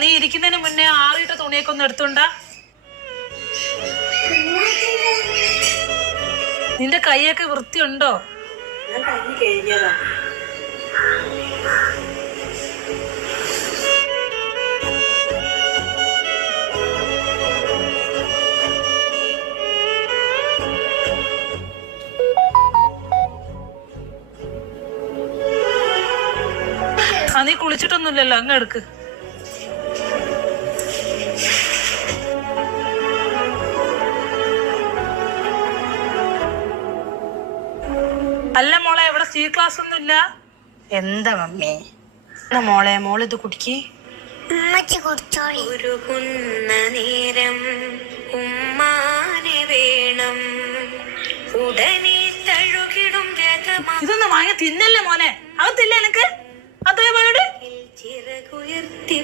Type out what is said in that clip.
നീ ഇരിക്കുന്നതിന് മുന്നേ ആറിയിട്ട തുണിയൊക്കെ ഒന്ന് എടുത്തോണ്ടാ. നിന്റെ കൈയൊക്കെ വൃത്തിയുണ്ടോ? ഞാൻ കൈ കഴിഞ്ഞതാ. നീ കുളിച്ചിട്ടൊന്നുമില്ലല്ലോ, അങ്ങ് എടുക്ക്. അല്ല മോളെ, ഇവിടെ സ്റ്റീൽ ക്ലാസ് ഒന്നും ഇല്ല. എന്താ മമ്മി മോളെ, മോളിത് കുടിക്ക്. ഉരുകുന്ന നേരം ഉമ്മാനെ വേണം, ഉടനെ തഴുകിടും രഥമാ. ഇതൊന്നും വാങ്ങി തിന്നല്ലേ മോനെ, അകത്തില്ല എനിക്ക്. അതേ പോയോട് ചിറകുയർത്തി